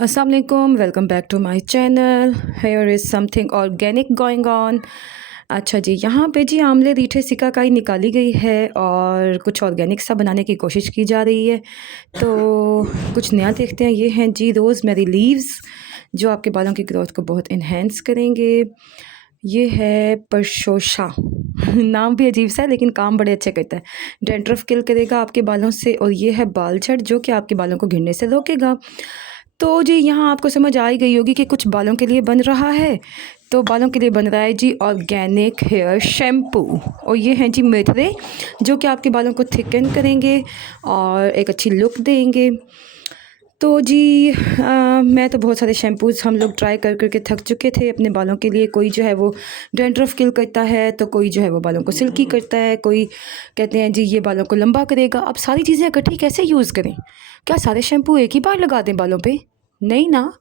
अस्सलाम वालेकुम, welcome back to my channel. Here is something organic going on. अच्छा जी, यहाँ पे जी आंवले रीठे सिकाकाई निकाली गई है और कुछ ऑर्गेनिक सा बनाने की कोशिश की जा रही है। तो कुछ नया देखते हैं। ये हैं जी रोज़मेरी लीव्स, जो आपके बालों की ग्रोथ को बहुत इन्हेंस करेंगे। ये है परशोशा नाम भी अजीब सा है लेकिन काम बड़े अच्छे करता है। डैंड्रफ किल करेगा आपके बालों से। और ये है बाल झड़, जो कि आपके बालों को गिरने से रोकेगा। तो जी यहाँ आपको समझ आ ही गई होगी कि कुछ बालों के लिए बन रहा है। तो बालों के लिए बन रहा है जी ऑर्गेनिक हेयर शैम्पू। और ये हैं जी मेथरे, जो कि आपके बालों को थिकन करेंगे और एक अच्छी लुक देंगे। तो जी मैं तो बहुत सारे शैम्पूज़ हम लोग ट्राई कर करके थक चुके थे अपने बालों के लिए। कोई जो है वो डैंड्रफ किल करता है, तो कोई जो है वो बालों को सिल्की करता है, कोई कहते हैं जी ये बालों को लंबा करेगा। अब सारी चीज़ें इकट्ठी कैसे यूज़ करें? क्या सारे शैम्पू एक ही बार लगा दें बालों पे? नहीं ना।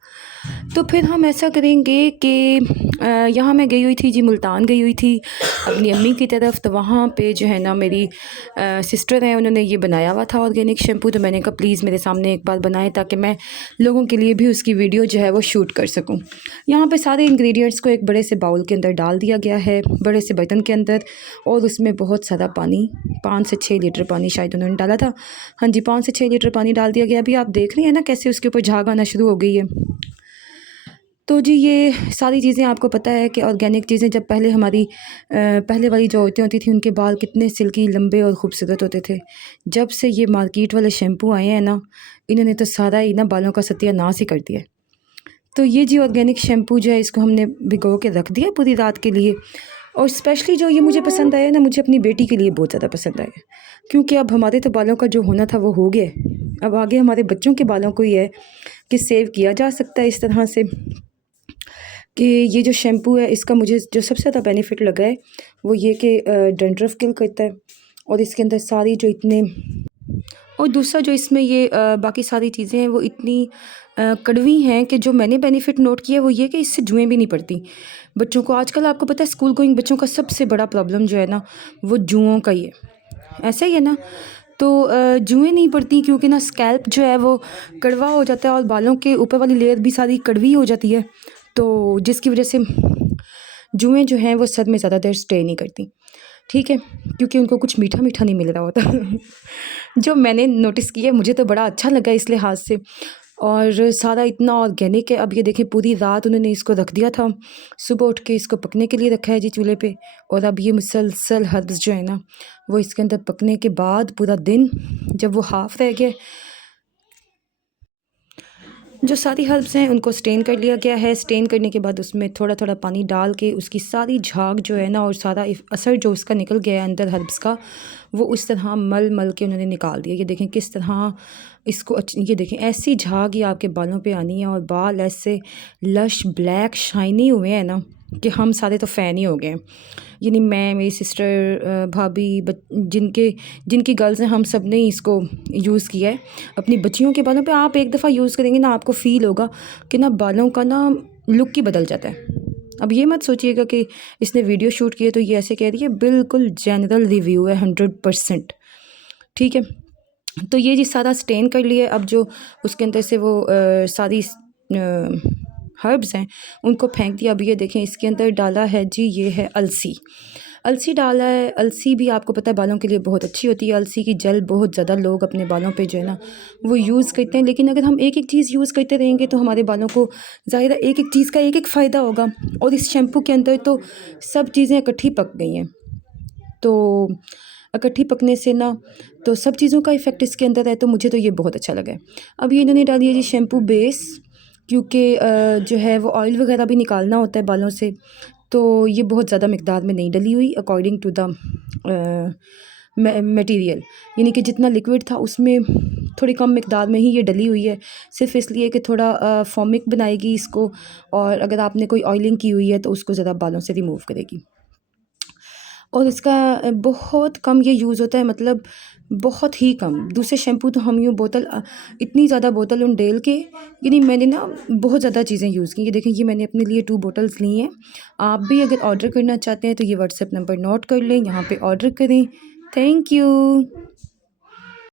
तो फिर हम ऐसा करेंगे कि यहाँ मैं गई हुई थी जी, मुल्तान गई हुई थी अपनी अम्मी की तरफ। तो वहाँ पे जो है ना मेरी सिस्टर हैं, उन्होंने ये बनाया हुआ था ऑर्गेनिक शैम्पू। तो मैंने कहा प्लीज़ मेरे सामने एक बार बनाएं, ताकि मैं लोगों के लिए भी उसकी वीडियो जो है वो शूट कर सकूँ। यहाँ पे सारे इंग्रेडिएंट्स को एक बड़े से बाउल के अंदर डाल दिया गया है, बड़े से बर्तन के अंदर। और उसमें बहुत सारा पानी, 5 से 6 लीटर पानी शायद उन्होंने डाला था। हाँ जी, 5 से 6 लीटर पानी डाल दिया गया। अभी आप देख रही हैं ना कैसे उसके ऊपर झाग आना शुरू हो गई है। तो जी ये सारी चीज़ें आपको पता है कि ऑर्गेनिक चीज़ें, जब पहले हमारी पहले वाली जो औरतें होती थी, उनके बाल कितने सिल्की, लंबे और ख़ूबसूरत होते थे। जब से ये मार्केट वाले शैम्पू आए हैं ना, इन्होंने तो सारा ही ना बालों का सत्यानाश ही कर दिया है। तो ये जी ऑर्गेनिक शैम्पू जो है, इसको हमने भिगो के रख दिया पूरी रात के लिए। और स्पेशली जो ये मुझे पसंद आया ना, मुझे अपनी बेटी के लिए बहुत ज़्यादा पसंद आया, क्योंकि अब हमारे तो बालों का जो होना था वो हो गया है। अब आगे हमारे बच्चों के बालों को ही है कि सेव किया जा सकता है इस तरह से कि ये जो शैम्पू है, इसका मुझे जो सबसे ज़्यादा बेनिफिट लगा है वो ये कि डैंड्रफ किल करता है। और इसके अंदर सारी जो इतने, और दूसरा जो इसमें ये बाकी सारी चीज़ें हैं वो इतनी कड़वी हैं कि जो मैंने बेनिफिट नोट किया वो ये कि इससे जुएँ भी नहीं पड़ती बच्चों को। आजकल आपको पता है स्कूल गोइंग बच्चों का सबसे बड़ा प्रॉब्लम जो है ना, वो जुओं का ही है। ऐसा ही है ना। तो जुएँ नहीं पड़ती क्योंकि ना स्कैल्प जो है वो कड़वा हो जाता है और बालों के ऊपर वाली लेयर भी सारी कड़वी हो जाती है। तो जिसकी वजह से जुएँ जो हैं वो सर में ज़्यादा देर स्टे नहीं करती। ठीक है, क्योंकि उनको कुछ मीठा मीठा नहीं मिल रहा होता जो मैंने नोटिस किया, मुझे तो बड़ा अच्छा लगा इस लिहाज से। और सारा इतना ऑर्गेनिक है। अब ये देखें, पूरी रात उन्होंने इसको रख दिया था, सुबह उठ के इसको पकने के लिए रखा है जी चूल्हे पे। और अब ये मुसलसल हर्ब्स जो है ना, वो इसके अंदर पकने के बाद पूरा दिन जब वो हाफ़ रह गया, जो सारी हर्ब्स हैं उनको स्टेन कर लिया गया है। स्टेन करने के बाद उसमें थोड़ा थोड़ा पानी डाल के उसकी सारी झाग जो है ना, और सारा असर जो उसका निकल गया है अंदर हर्ब्स का, वो उस तरह मल मल के उन्होंने निकाल दिया। ये देखें किस तरह इसको ये देखें, ऐसी झाग ही आपके बालों पे आनी है और बाल ऐसे लश ब्लैक शाइनी हुए हैं ना कि हम सारे तो फ़ैन ही हो गए हैं। यानी मैं, मेरी सिस्टर, भाभी, जिनके जिनकी गर्ल्स हैं, हम सब ने इसको यूज़ किया है अपनी बच्चियों के बालों पे। आप एक दफ़ा यूज़ करेंगे ना, आपको फ़ील होगा कि ना बालों का ना लुक ही बदल जाता है। अब ये मत सोचिएगा कि इसने वीडियो शूट किया तो ये ऐसे कह रही है, बिल्कुल जनरल रिव्यू है 100%। ठीक है। तो ये जी सारा स्टेन कर लिया। अब जो उसके अंदर से वो सारी हर्ब्स हैं उनको फेंक दिया। अब ये देखें, इसके अंदर डाला है जी, ये है अलसी। अलसी डाला है। अलसी भी आपको पता है बालों के लिए बहुत अच्छी होती है। अलसी की जल बहुत ज़्यादा लोग अपने बालों पे जो है ना वो यूज़ करते हैं। लेकिन अगर हम एक एक चीज़ यूज़ करते रहेंगे तो हमारे बालों को ज़ाहिर है एक एक चीज़ का एक एक फ़ायदा होगा। और इस शैम्पू के अंदर तो सब चीज़ें इकट्ठी पक गई हैं। तो इकट्ठी पकने से ना तो सब चीज़ों का इफ़ेक्ट इसके अंदर है। तो मुझे तो ये बहुत अच्छा लगा है। अब ये इन्होंने डाली है जी शैम्पू बेस, क्योंकि जो है वो ऑयल वगैरह भी निकालना होता है बालों से। तो ये बहुत ज़्यादा मिकदार में नहीं डली हुई अकॉर्डिंग टू द मटेरियल, यानी कि जितना लिक्विड था उसमें थोड़ी कम मिकदार में ही ये डली हुई है, सिर्फ इसलिए कि थोड़ा फॉर्मिक बनाएगी इसको। और अगर आपने कोई ऑयलिंग की हुई है तो उसको ज़रा बालों से रिमूव करेगी। और इसका बहुत कम ये यूज़ होता है, मतलब बहुत ही कम। दूसरे शैम्पू तो हम यूँ बोतल इतनी ज़्यादा बोतल उन डेल के, यानी मैंने ना बहुत ज़्यादा चीज़ें यूज़ की। ये देखें, ये मैंने अपने लिए 2 बोतल्स ली हैं। आप भी अगर ऑर्डर करना चाहते हैं तो ये व्हाट्सएप नंबर नोट कर लें, यहाँ पे ऑर्डर करें। Thank you.